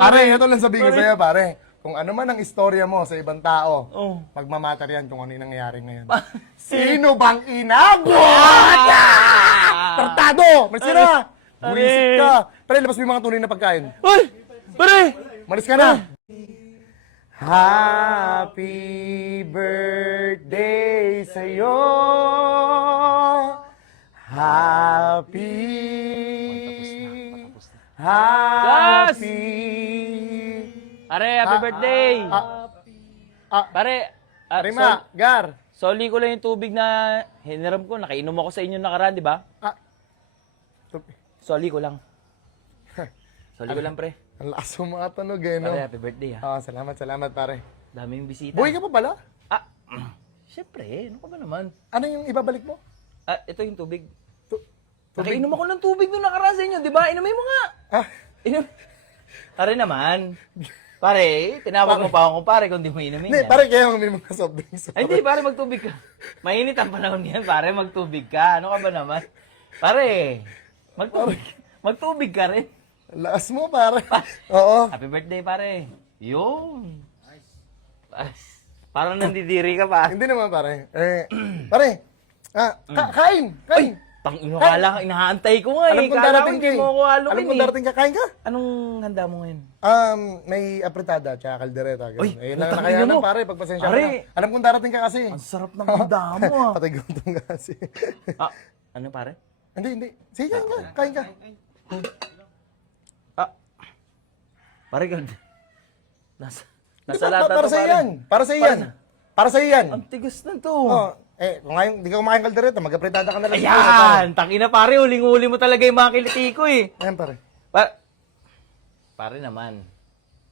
Pare, ito lang sabihin ko sa'yo, pare. Kung ano man ang istorya mo sa ibang tao, magmamatter yan kung ano yung nangyayari ngayon. Sino bang inabot? Tartado! Magsira! Buwisit ka! Pare, labas mo yung mga tunay na pagkain. Uy! Pare! Malis ka na! Happy birthday sa'yo! Happy! Happy! Pare, happy birthday! Pare, Rima, Gar! soli ko lang yung tubig na hiniram ko. Nakainom ako sa inyo nakaraan, di ba? Soli ko lang. Soli ko lang, pre. Ang lakas mo mga tunog eh, no? Pare, happy birthday, ha? Salamat, pare. Daming bisita. Buhay ka pa pala? Siyempre, ano ka ba naman? Ano yung ibabalik mo? Ito yung tubig. Tubig? Nakainom ako ng tubig nung nakaraan sa inyo, di ba? Inumin mo nga. Inom. Pare naman. Pare, tinawag mo pa ako pare kung di mo inumin Hindi, yan. pare kaya uminom ka soft drinks. Ay, hindi, pare, magtubig ka. Mainit ang panahon yan, pare, magtubig ka. Ano ka ba naman? Pare, magtubig ka rin. Ang lakas mo, pare. Oo. Happy birthday, pare. Yun. Parang nandidiri ka pa. Hindi naman, pare. Pare, kain! Kain! Tangino ka lang, inaantay ko nga Alam eh. kong Kala ko darating hindi ka mo ako halukin Alam kong eh. darating ka, kain ka? Anong handa mo ngayon? May apretada, tsaka kaldereta. Uy, Ayun lang putang nakayanan, ina mo. pare, pagpasensya mo Pare. na. Alam kong darating ka kasi. Ang sarap ng handa mo ah. Patay gutom ka kasi. Ano pare? Hindi. Sige, kain ka. Kain ka. Pare, nasa lata Para to, sa pare. iyan. Para sa iyan. Para sa iyan. Ang tigas na to. Kung ngayon, di ka kumain kaldereta, mag-apretada ka na lang. Ayan! Tangina pare, huling-huli mo talaga yung mga kiliti ko eh. Ayan, pare. Pare naman.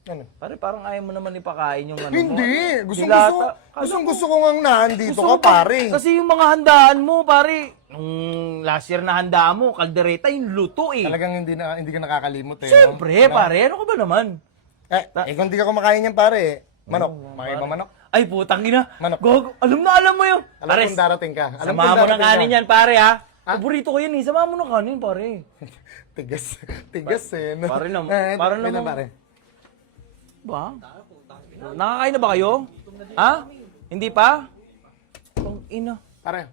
Ano? Pare, parang ayaw mo naman ipakain yung ano mo. Hindi. Dilata. Gusto ko nga nandito ka, pare. Kasi yung mga handaan mo, pare, nung last year na handaan mo, kaldereta yung luto eh. Talagang hindi ka nakakalimot eh. Siyempre, no? pare, ano ka ba naman? Kung di ka kumakain yan, pare, manok. Makain ba manok? Ay, putang ina. Manok. Gogo, alam mo yun. Alam Pare, kong darating ka. samahan mo ng kanin yan, pare ha. Paborito ko yan eh. Samahan mo ng kanin, pare. Tigas eh. No? Pare naman. Pare naman. Pare. Ba? Nakakain na ba kayo? Ha? Hindi pa? Ang ina. Pare.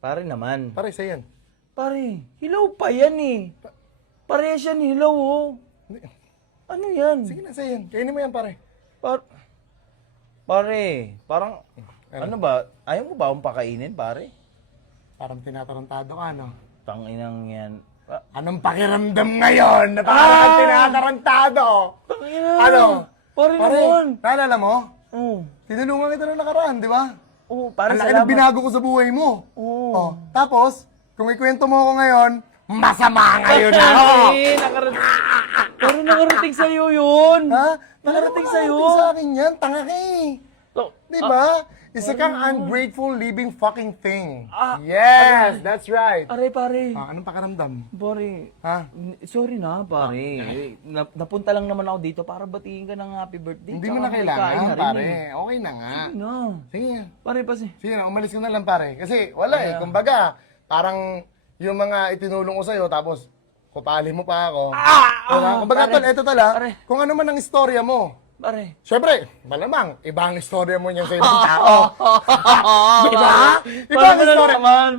Pare naman. Pare, sa yan. Pare, hilaw pa yan eh. Parehas yan, hilaw oh. Ano yan? Sige na, sa yan. Kainin mo yan, pare. Pare, parang, ano ba? Ayaw mo ba akong pakainin, pare? Parang tinatarantado ka, no? Tanginang yan. Anong pakiramdam ngayon na parang tinatarantado? Tangina. Ano? Pare naman. Naalala mo? Oo. Tinulungan kita nung nakaraan, di ba? Oo, pare, Ang laki salamat. ng binago ko sa buhay mo. Oo. Tapos, kung ikwento mo ako ngayon, masama ngayon ako. Pero nakarating sa'yo yun. Ha? Nakarating sa'yo. Sa akin yan, tanga ka eh. Di ba? Isa kang ungrateful living fucking thing. Yes, that's right. Pare. Anong pakiramdam? Pare, Ha? sorry na, pare. Napunta lang naman ako dito para batiin ka ng happy birthday. Hindi mo Tsaka na may kain kailangan, na rin pare. eh. Okay na nga. No. Sige. Pare, Sige na, umalis ka na lang, pare. Kasi wala eh. Kumbaga, parang yung mga itinulong ko sa'yo, tapos kupali mo pa ako. Kumbaga, pare. tol, eto tala, Pare. kung ano man ang istorya mo, Pare. syempre, malamang, ibang istorya mo niyan sa ibang tao. Diba? Ibang Paano mo na istorya. naman?